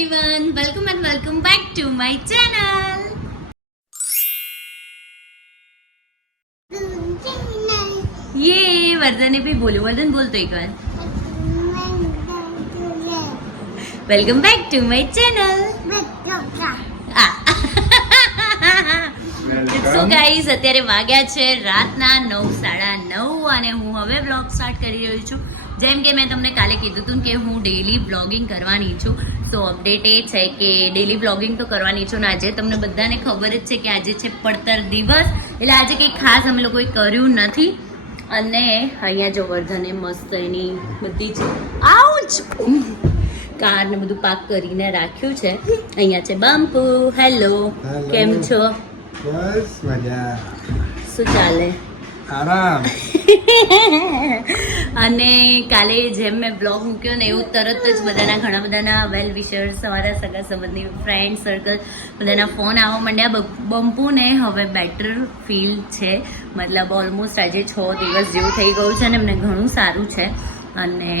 Everyone welcome and welcome back to my channel યે વર્ધને બી બોલ્યું વર્ધન બોલતો एक बार welcome back to my channel so guys અત્યારે વાગ્યા છે રાતના નવ સાડા નવ અને હું હવે બ્લોગ સ્ટાર્ટ કરી રહ્યો છું. જેમ કે મેં તમને કાલે કીધું હતું કે હું ડેલી બ્લોગિંગ કરવાની છું. સો અપડેટ એ છે કે ડેલી બ્લોગિંગ તો કરવાની છું ને આજે. તમને બધાને ખબર જ છે કે આજે છે પડતર દિવસ. એટલે આજે કંઈ ખાસ અમે લોકોએ કર્યું નથી. અને અહીંયા જો વર્ધને મસ્ત એની બધી જ આઉચ! કાર ને બધું પાક કરીને રાખ્યું છે. અહીંયા છે બમ્પુ હેલો કેમ છો? બસ મજા. શું ચાલે? આરામ. અને કાલે જેમ મેં બ્લોગ મૂક્યો ને એવું તરત જ બધાના ઘણા બધાના વેલ વિશર્સ અમારા સગા સંબંધી ફ્રેન્ડ સર્કલ બધાના ફોન આવવા માંડ્યા. બંપુને હવે બેટર ફીલ છે. મતલબ ઓલમોસ્ટ આજે છ દિવસ જેવું થઈ ગયું છે ને એમને ઘણું સારું છે. અને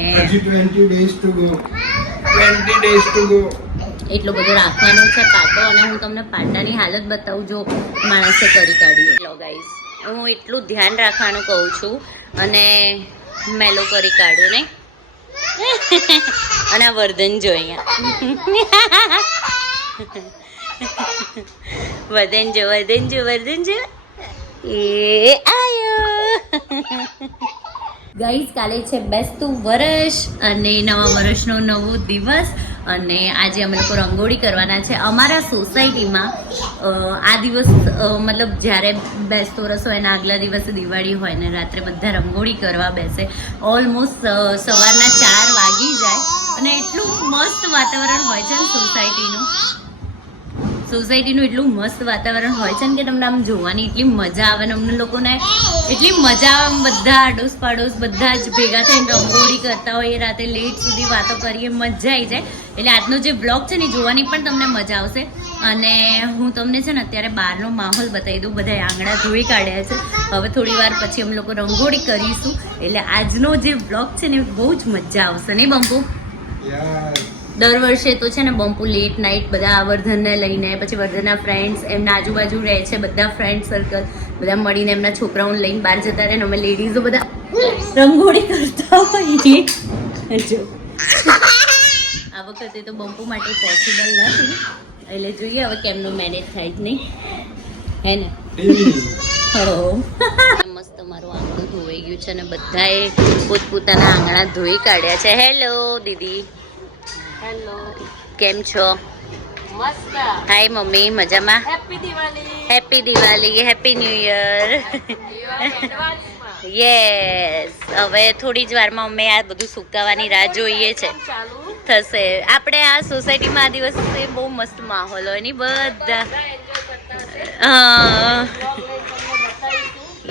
એટલો બધો રાખવાનો છે. પાટો અને હું તમને પાટાની હાલત બતાવું. જો માણસે કરી કાઢી લો ગાઈઝ હું એટલું ધ્યાન રાખવાનું કહું છું અને મેલો કરી કાઢું ને. અને આ વર્ધન જો અહીંયા. વર્ધન જો વર્ધન જો વર્ધન જો. એ આયો. ગાઈઝ, કાલે છે બેસતું વર્ષ અને નવા વર્ષનો નવો દિવસ. અને આજે અમે લોકો રંગોળી કરવાના છે અમારા સોસાયટીમાં. આ દિવસ મતલબ જ્યારે બેસતો વર્ષ હોય એના આગલા દિવસે દિવાળી હોય ને રાત્રે બધા રંગોળી કરવા બેસે. ઓલમોસ્ટ સવારના ચાર વાગી જાય. અને એટલું મસ્ત વાતાવરણ હોય છે ને સોસાયટીનું. સોસાયટીનું એટલું મસ્ત વાતાવરણ હોય છે ને કે તમને આમ જોવાની એટલી મજા આવે ને અમને લોકોને એટલી મજા આવે બધા આડોશ પાડોશ બધા જ ભેગા થઈને રંગોળી કરતા હોય રાતે લેટ સુધી વાતો કરીએ, મજા આવી જાય. એટલે આજનો જે બ્લોગ છે ને જોવાની પણ તમને મજા આવશે. અને હું તમને છે ને અત્યારે બહારનો માહોલ બતાવી દઉં બધા આંગણા ધોઈ કાઢ્યા છે. હવે થોડી વાર પછી અમે લોકો રંગોળી કરીશું. એટલે આજનો જે બ્લોગ છે ને બહુ જ મજા આવશે, નહીં બંપુ યસ દર વર્ષે તો છે ને બમ્પુ લેટ નાઇટ બધા વર્ધનને લઈને, પછી વર્ધનના ફ્રેન્ડ્સ એમના આજુબાજુ રહે છે બધા ફ્રેન્ડ સર્કલ બધા મળીને એમના છોકરાઓને લઈને બહાર જતા રહે ને અમે લેડીઝો બધા રંગોળી કરતા હોઈએ. જો. આ વખતે તો બમ્પુ માટે પોસિબલ નથી. એટલે જોઈએ હવે કેમનું મેનેજ થાય જ નહીં. હે ને? મસ્ત મારું આંગણું ધોવાઈ ગયું છે અને બધાએ પોતપોતાના આંગણા ધોઈ કાઢ્યા છે. હેલો દીદી. હેલો કેમ છો? મસ્ત. હાય મમ્મી. મજામાં? Happy Diwali happy Diwali happy new year yes હવે થોડી જ વારમાં અમે આ બધું સુકાવાની રાહ જોઈએ છે. થશે. આપણે આ સોસાયટીમાં આ દિવસે બહુ મસ્ત માહોલ હોયની બધા.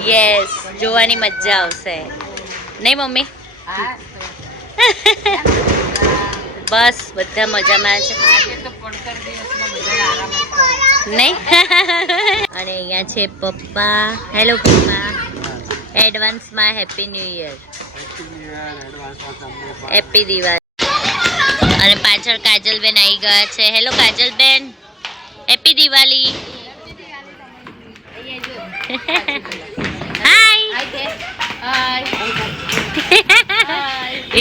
યસ જોવાની મજા આવશે. નહીં મમ્મી? બસ બધા મજામાં છે. નહીં? અને અહીંયા છે પપ્પા. હેલો પપ્પા. એડવાન્સમાં happy new year happy Diwali અને પાછળ કાજલબેન આવી ગયા છે. Hello Kajalben. Happy Diwali hi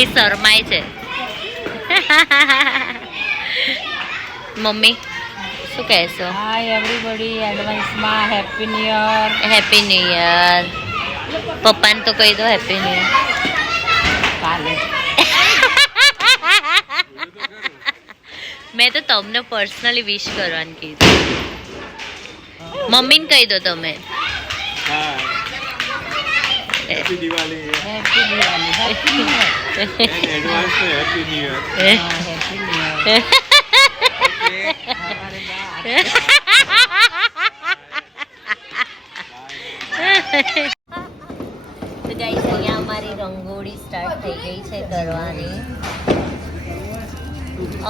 એ શરમાય છે. મમ્મી શું કહેશો? હાય એવરીબડી એડવાન્સમાં happy new year happy new year પપ્પાને તો કહી દો હેપી ન્યુ યર કાલે. મેં તો તમને પર્સનલી વિશ કરવાનું કીધું. મમ્મીને કહી દો તમે. અહીંયા અમારી રંગોળી સ્ટાર્ટ થઈ ગઈ છે કરવાની.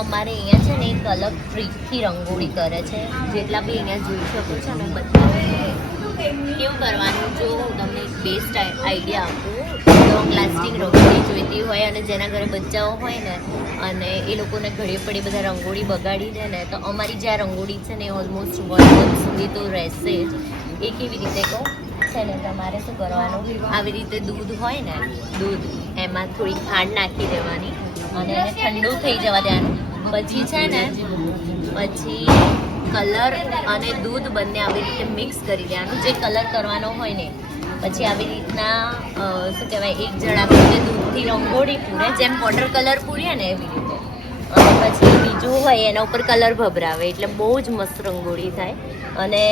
અમારે અહીંયા છે ને એક અલગ ટ્રીકથી રંગોળી કરે છે. જેટલા બી અહીંયા જોઈ શકું છો ને બધા. કેવું કરવાનું? જો હું તમને બેસ્ટ આઈડિયા આપું લોંગ લાસ્ટિંગ રંગોળી જોઈતી હોય અને જેના ઘરે બચ્ચાઓ હોય ને, અને એ લોકોને ઘડી પડે બધા રંગોળી બગાડી દે ને, તો અમારી જે આ રંગોળી છે ને ઓલમોસ્ટ વન મંથ સુધી તો રહેશે જ. એ કેવી રીતે કહું? છે ને, તમારે શું કરવાનું? આવી રીતે દૂધ હોય ને, દૂધ, એમાં થોડી ખાંડ નાખી દેવાની અને ઠંડુ થઈ જવા દેવાનું. પછી છે ને, પછી કલર અને દૂધ બંને આવી રીતે મિક્સ કરી દેવાનું જે કલર કરવાનો હોય ને, પછી આવી રીતના શું કહેવાય, એક જણ આવી દૂધથી રંગોળી પૂરે, જેમ વોટર કલર પૂરીએ ને એવી રીતે. પછી બીજું હોય, એના ઉપર કલર ભભરાવે, એટલે બહુ જ મસ્ત રંગોળી થાય. અને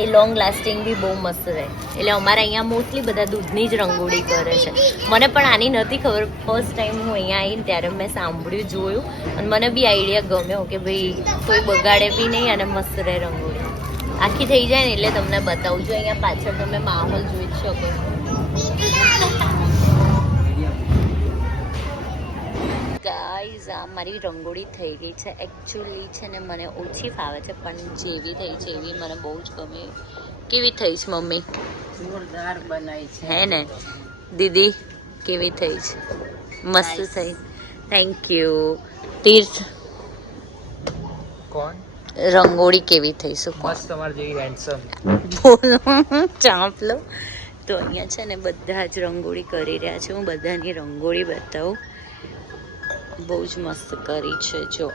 એ લોંગ લાસ્ટિંગ બી બહુ મસ્ત રહે. એટલે અમારા અહીંયા મોસ્ટલી બધા દૂધની જ રંગોળી કરે છે. મને પણ આની નથી ખબર. ફર્સ્ટ ટાઈમ હું અહીંયા આવીને ત્યારે મેં સાંભળ્યું, જોયું. અને મને બી આઈડિયા ગમ્યો કે ભાઈ કોઈ બગાડે બી નહીં અને મસ્ત રહે રંગોળી. આખી થઈ જાય ને એટલે તમને બતાવું છું. અહીંયા પાછળ તમે માહોલ જોઈ શકો ગાઈઝ આ મારી રંગોળી થઈ ગઈ છે. એકચ્યુઅલી છે ને મને ઓછી ફાવે છે પણ જેવી થઈ છે એવી મને બહુ જ ગમે. કેવી થઈ છે મમ્મી? જોરદાર બનાવી છે. હે ને? દીદી કેવી થઈ છે? મસ્ત થઈ. થેન્ક યુ તીર્થ કોણ? રંગોળી કેવી થઈ શું? મસ્ત તમારી જેવી હેન્ડસમ બોલો ચાંપલો. તો અહીંયા છે ને બધા જ રંગોળી કરી રહ્યા છે. હું બધાની રંગોળી બતાવું. બહુ જ મસ્ત કરી છે જો.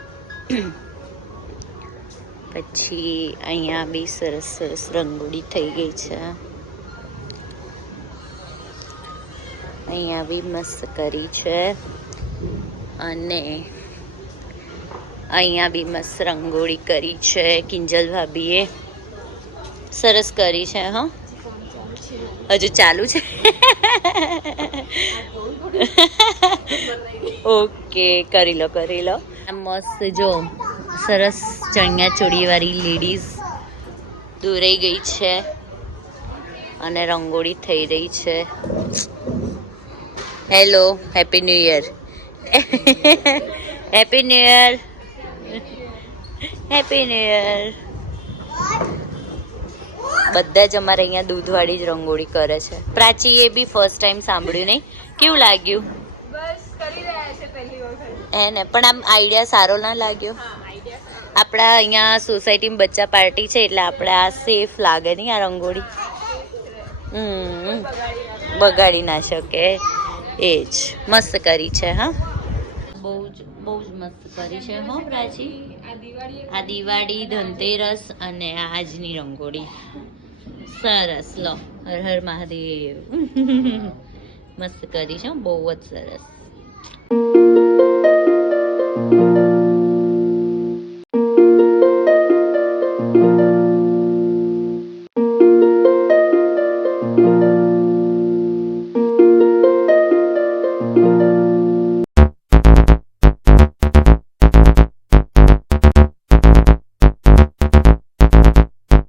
પછી અહીંયા બી સરસ સરસ રંગોળી થઈ ગઈ છે. અહીંયા બી મસ્ત કરી છે. અને અહીંયા બી મસ્ત રંગોળી કરી છે કિંજલ ભાભીએ. સરસ કરી છે હા. હજુ ચાલુ છે? ઓકે. કરી લો કરી લો. મસ્ત જો, સરસ ચણિયા ચોળીવાળી લેડીઝ દોરાઈ ગઈ છે અને રંગોળી થઈ રહી છે. Hello happy new year happy new year happy new year બધા જ અમારે અહીંયા દૂધવાળી જ રંગોળી કરે છે. પ્રાચીએ બી ફર્સ્ટ ટાઈમ સાંભળ્યું નહીં? કેવું લાગ્યું? હે ને પણ આમ આઈડિયા સારો ના લાગ્યો. આપણા અહીંયા સોસાયટીમાં બચ્ચા પાર્ટી છે એટલે આપણે આ સેફ લાગે નહીં આ રંગોળી. હમ બગાડી ના શકે. એ જ મસ્ત કરી છે હા. બહુ જ બહુ જ મસ્ત કરી છે હો પ્રાચી. આ દિવાળી ધનતેરસ અને આજની રંગોળી. સરસ લો હર હર મહાદેવ. મસ્ત કરી છે બહુ જ સરસ.